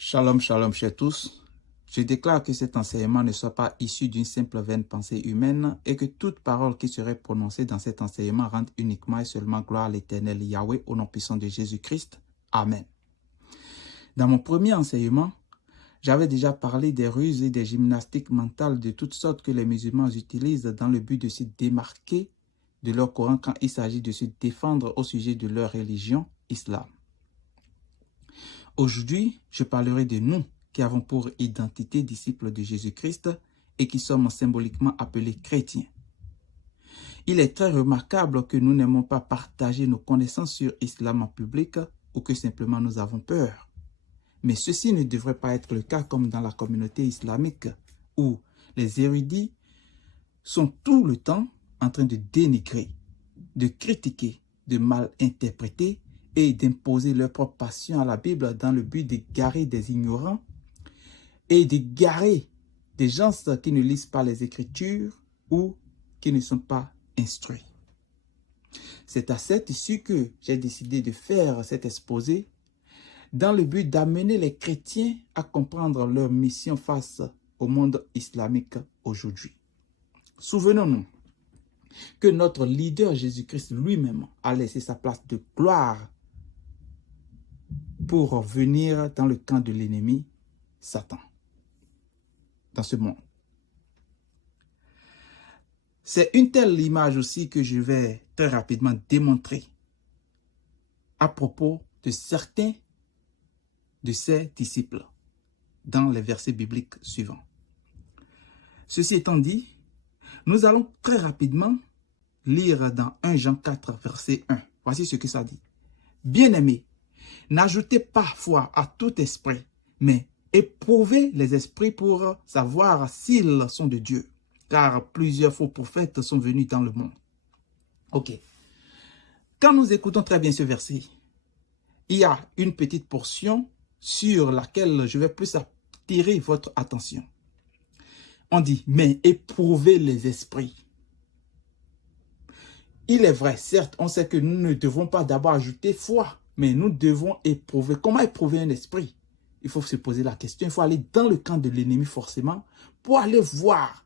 Shalom, shalom chez tous. Je déclare que cet enseignement ne soit pas issu d'une simple vaine pensée humaine et que toute parole qui serait prononcée dans cet enseignement rende uniquement et seulement gloire à l'Éternel Yahweh au nom puissant de Jésus-Christ. Amen. Dans mon premier enseignement, j'avais déjà parlé des ruses et des gymnastiques mentales de toutes sortes que les musulmans utilisent dans le but de se démarquer de leur Coran quand il s'agit de se défendre au sujet de leur religion, islam. Aujourd'hui, je parlerai de nous qui avons pour identité disciples de Jésus-Christ et qui sommes symboliquement appelés chrétiens. Il est très remarquable que nous n'aimons pas partager nos connaissances sur l'islam en public ou que simplement nous avons peur. Mais ceci ne devrait pas être le cas comme dans la communauté islamique où les érudits sont tout le temps en train de dénigrer, de critiquer, de mal interpréter et d'imposer leur propre passion à la Bible dans le but d'égarer des ignorants et d'égarer des gens qui ne lisent pas les Écritures ou qui ne sont pas instruits. C'est à cette issue que j'ai décidé de faire cet exposé dans le but d'amener les chrétiens à comprendre leur mission face au monde islamique aujourd'hui. Souvenons-nous que notre leader Jésus-Christ lui-même a laissé sa place de gloire pour venir dans le camp de l'ennemi, Satan, dans ce monde. C'est une telle image aussi que je vais très rapidement démontrer à propos de certains de ses disciples dans les versets bibliques suivants. Ceci étant dit, nous allons très rapidement lire dans 1 Jean 4, verset 1. Voici ce que ça dit. Bien-aimés, n'ajoutez pas foi à tout esprit, mais éprouvez les esprits pour savoir s'ils sont de Dieu, car plusieurs faux prophètes sont venus dans le monde. Ok. Quand nous écoutons très bien ce verset, il y a une petite portion sur laquelle je vais plus attirer votre attention. On dit, mais éprouvez les esprits. Il est vrai, certes, on sait que nous ne devons pas d'abord ajouter foi, mais nous devons éprouver. Comment éprouver un esprit? Il faut se poser la question. Il faut aller dans le camp de l'ennemi forcément pour aller voir.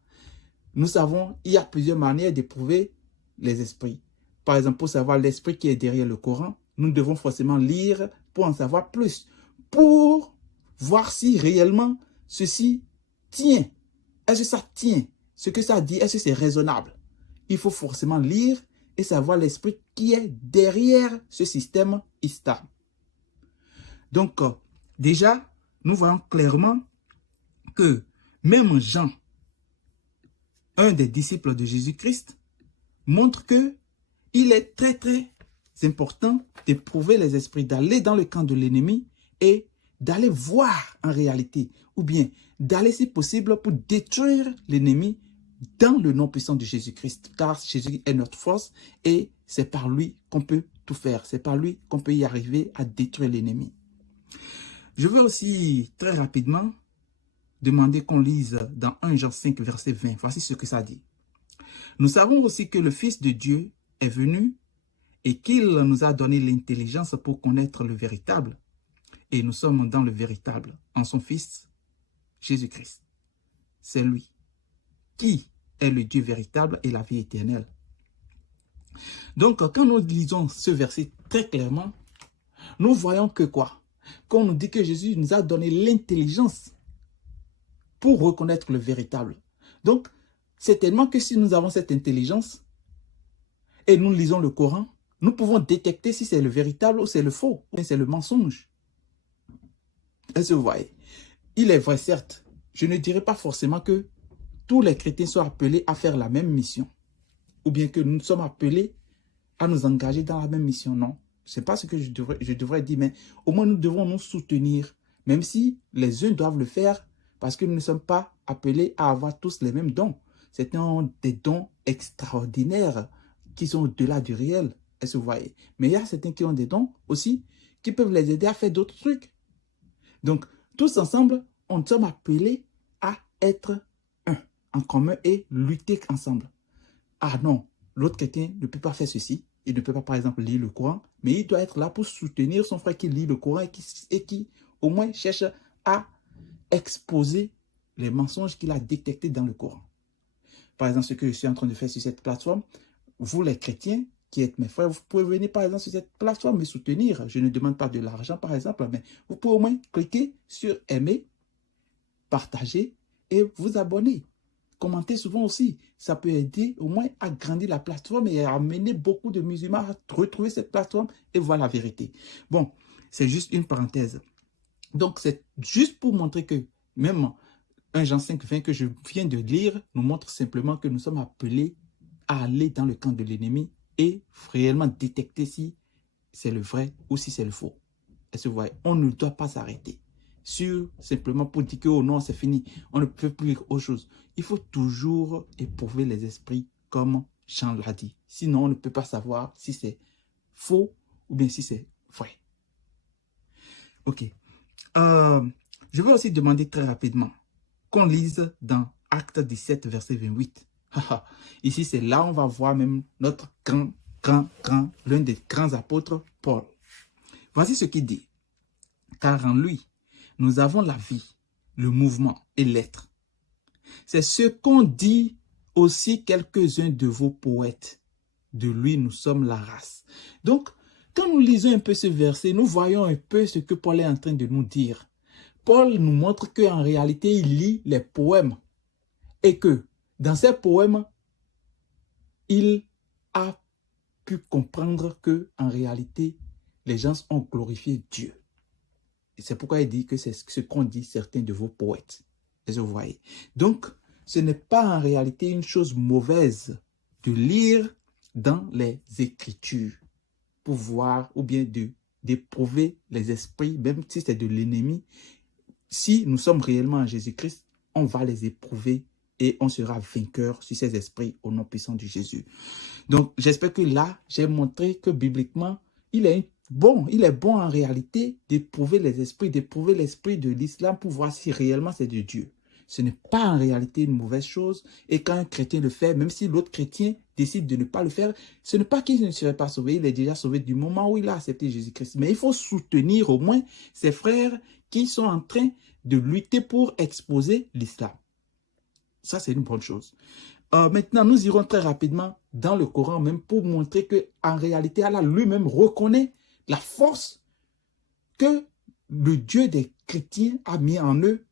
Nous savons, il y a plusieurs manières d'éprouver les esprits. Par exemple, pour savoir l'esprit qui est derrière le Coran, nous devons forcément lire pour en savoir plus. Pour voir si réellement ceci tient. Est-ce que ça tient? Ce que ça dit, est-ce que c'est raisonnable? Il faut forcément lire et savoir l'esprit qui est derrière ce système islam. Donc, déjà, nous voyons clairement que même Jean, un des disciples de Jésus-Christ, montre que il est très important d'éprouver les esprits, d'aller dans le camp de l'ennemi et d'aller voir en réalité, ou bien d'aller si possible pour détruire l'ennemi dans le nom puissant de Jésus-Christ, car Jésus est notre force et c'est par lui qu'on peut tout faire. C'est par lui qu'on peut y arriver à détruire l'ennemi. Je veux aussi très rapidement demander qu'on lise dans 1 Jean 5, verset 20. Voici ce que ça dit. Nous savons aussi que le Fils de Dieu est venu et qu'il nous a donné l'intelligence pour connaître le véritable. Et nous sommes dans le véritable, en son Fils, Jésus-Christ. C'est lui qui est le Dieu véritable et la vie éternelle. Donc, quand nous lisons ce verset très clairement, nous voyons que quoi? Qu'on nous dit que Jésus nous a donné l'intelligence pour reconnaître le véritable. Donc, c'est tellement que si nous avons cette intelligence et nous lisons le Coran, nous pouvons détecter si c'est le véritable ou c'est le faux, ou c'est le mensonge. Est-ce que vous voyez? Il est vrai, certes, je ne dirais pas forcément que tous les chrétiens sont appelés à faire la même mission. Ou bien que nous sommes appelés à nous engager dans la même mission. Non, ce n'est pas ce que je devrais dire, mais au moins nous devons nous soutenir, même si les uns doivent le faire, parce que nous ne sommes pas appelés à avoir tous les mêmes dons. C'est des dons extraordinaires qui sont au-delà du réel. Est-ce que vous voyez? Mais il y a certains qui ont des dons aussi, qui peuvent les aider à faire d'autres trucs. Donc, tous ensemble, on sommes appelés à être un, en commun et lutter ensemble. Ah non, l'autre chrétien ne peut pas faire ceci. Il ne peut pas, par exemple, lire le Coran, mais il doit être là pour soutenir son frère qui lit le Coran et qui au moins cherche à exposer les mensonges qu'il a détectés dans le Coran. Par exemple, ce que je suis en train de faire sur cette plateforme, vous les chrétiens qui êtes mes frères, vous pouvez venir par exemple sur cette plateforme me soutenir. Je ne demande pas de l'argent par exemple, mais vous pouvez au moins cliquer sur aimer, partager et vous abonner. Commentez souvent aussi. Ça peut aider au moins à grandir la plateforme et à amener beaucoup de musulmans à retrouver cette plateforme et voir la vérité. Bon, c'est juste une parenthèse. Donc, c'est juste pour montrer que même 1 Jean 5, 20 que je viens de lire nous montre simplement que nous sommes appelés à aller dans le camp de l'ennemi et réellement détecter si c'est le vrai ou si c'est le faux. Est-ce que vous voyez? On ne doit pas s'arrêter sur simplement pour dire que oh non, c'est fini, on ne peut plus dire autre chose. Il faut toujours éprouver les esprits comme Jean l'a dit. Sinon, on ne peut pas savoir si c'est faux ou bien si c'est vrai. Ok. Je vais aussi demander très rapidement qu'on lise dans Acte 17, verset 28. Ici, c'est là où on va voir même notre l'un des grands apôtres, Paul. Voici ce qu'il dit. Car en lui, nous avons la vie, le mouvement et l'être. C'est ce qu'ont dit aussi quelques-uns de vos poètes. De lui, nous sommes la race. Donc, quand nous lisons un peu ce verset, nous voyons un peu ce que Paul est en train de nous dire. Paul nous montre qu'en réalité, il lit les poèmes et que dans ces poèmes, il a pu comprendre que en réalité, les gens ont glorifié Dieu. Et c'est pourquoi il dit que c'est ce qu'ont dit certains de vos poètes. Est-ce que vous voyez? Donc, ce n'est pas en réalité une chose mauvaise de lire dans les Écritures pour voir ou bien d'éprouver les esprits, même si c'est de l'ennemi. Si nous sommes réellement en Jésus-Christ, on va les éprouver et on sera vainqueur sur ces esprits au nom puissant de Jésus. Donc, j'espère que là, j'ai montré que bibliquement, il est bon en réalité d'éprouver les esprits, d'éprouver l'esprit de l'islam pour voir si réellement c'est de Dieu. Ce n'est pas en réalité une mauvaise chose. Et quand un chrétien le fait, même si l'autre chrétien décide de ne pas le faire, ce n'est pas qu'il ne serait pas sauvé. Il est déjà sauvé du moment où il a accepté Jésus-Christ. Mais il faut soutenir au moins ses frères qui sont en train de lutter pour exposer l'islam. Ça, c'est une bonne chose. Maintenant, nous irons très rapidement dans le Coran même pour montrer qu'en réalité, Allah lui-même reconnaît la force que le Dieu des chrétiens a mis en eux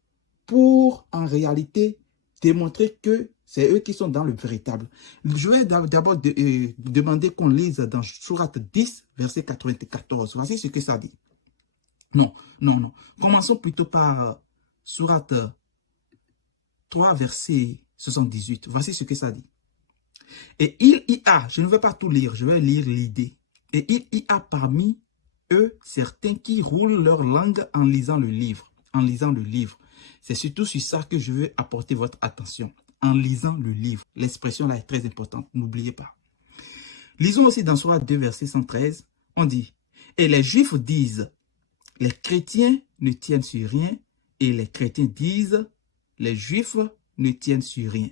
pour en réalité démontrer que c'est eux qui sont dans le véritable. Je vais d'abord demander qu'on lise dans Sourate 10, verset 94. Voici ce que ça dit. Non. Commençons plutôt par Sourate 3, verset 78. Voici ce que ça dit. Et il y a, je ne vais pas tout lire, je vais lire l'idée. Et il y a parmi eux certains qui roulent leur langue en lisant le livre. En lisant le livre. C'est surtout sur ça que je veux apporter votre attention. En lisant le livre. L'expression là est très importante, n'oubliez pas. Lisons aussi dans Sourate 2, verset 113. On dit, et les Juifs disent, les chrétiens ne tiennent sur rien. Et les chrétiens disent, les Juifs ne tiennent sur rien.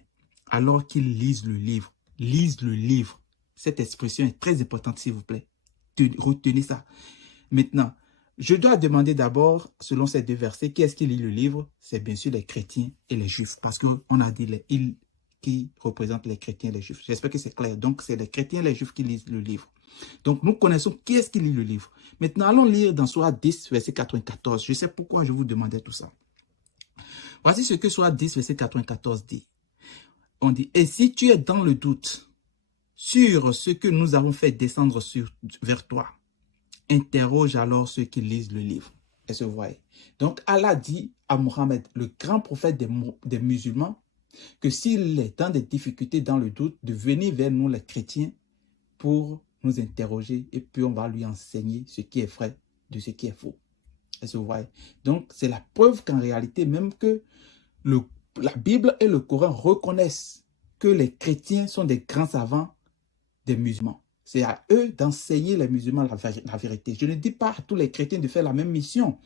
Alors qu'ils lisent le livre. Lisent le livre. Cette expression est très importante, s'il vous plaît. Retenez ça. Maintenant, je dois demander d'abord, selon ces deux versets, qui est-ce qui lit le livre? C'est bien sûr les chrétiens et les juifs. Parce qu'on a dit les ils qui représentent les chrétiens et les juifs. J'espère que c'est clair. Donc, c'est les chrétiens et les juifs qui lisent le livre. Donc, nous connaissons qui est-ce qui lit le livre. Maintenant, allons lire dans Sourate 10, verset 94. Je sais pourquoi je vous demandais tout ça. Voici ce que Sourate 10, verset 94 dit. On dit, et si tu es dans le doute sur ce que nous avons fait descendre vers toi, interroge alors ceux qui lisent le livre. Est-ce que vous voyez? Donc, Allah dit à Mohammed, le grand prophète des musulmans, que s'il est dans des difficultés, dans le doute, de venir vers nous les chrétiens pour nous interroger et puis on va lui enseigner ce qui est vrai de ce qui est faux. Est-ce que vous voyez? Donc, c'est la preuve qu'en réalité, même que la Bible et le Coran reconnaissent que les chrétiens sont des grands savants des musulmans. C'est à eux d'enseigner les musulmans la vérité. Je ne dis pas à tous les chrétiens de faire la même mission.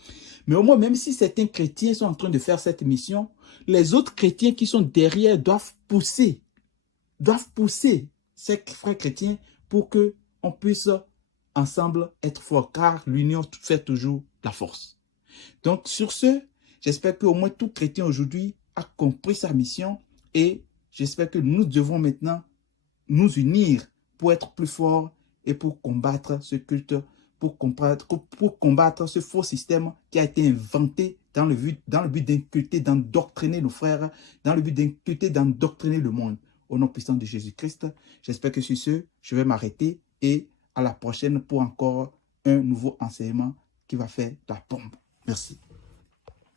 Mais au moins, même si certains chrétiens sont en train de faire cette mission, les autres chrétiens qui sont derrière doivent pousser ces frères chrétiens pour qu'on puisse ensemble être forts. Car l'union fait toujours la force. Donc, sur ce, J'espère qu'au moins tout chrétien aujourd'hui a compris sa mission et j'espère que nous devons maintenant nous unir pour être plus forts et pour combattre ce culte, pour combattre ce faux système qui a été inventé dans le but d'inculter, d'endoctriner nos frères, dans le but d'inculter, d'endoctriner le monde. Au nom puissant de Jésus-Christ, j'espère que sur ce, je vais m'arrêter et à la prochaine pour encore un nouveau enseignement qui va faire la bombe. Merci.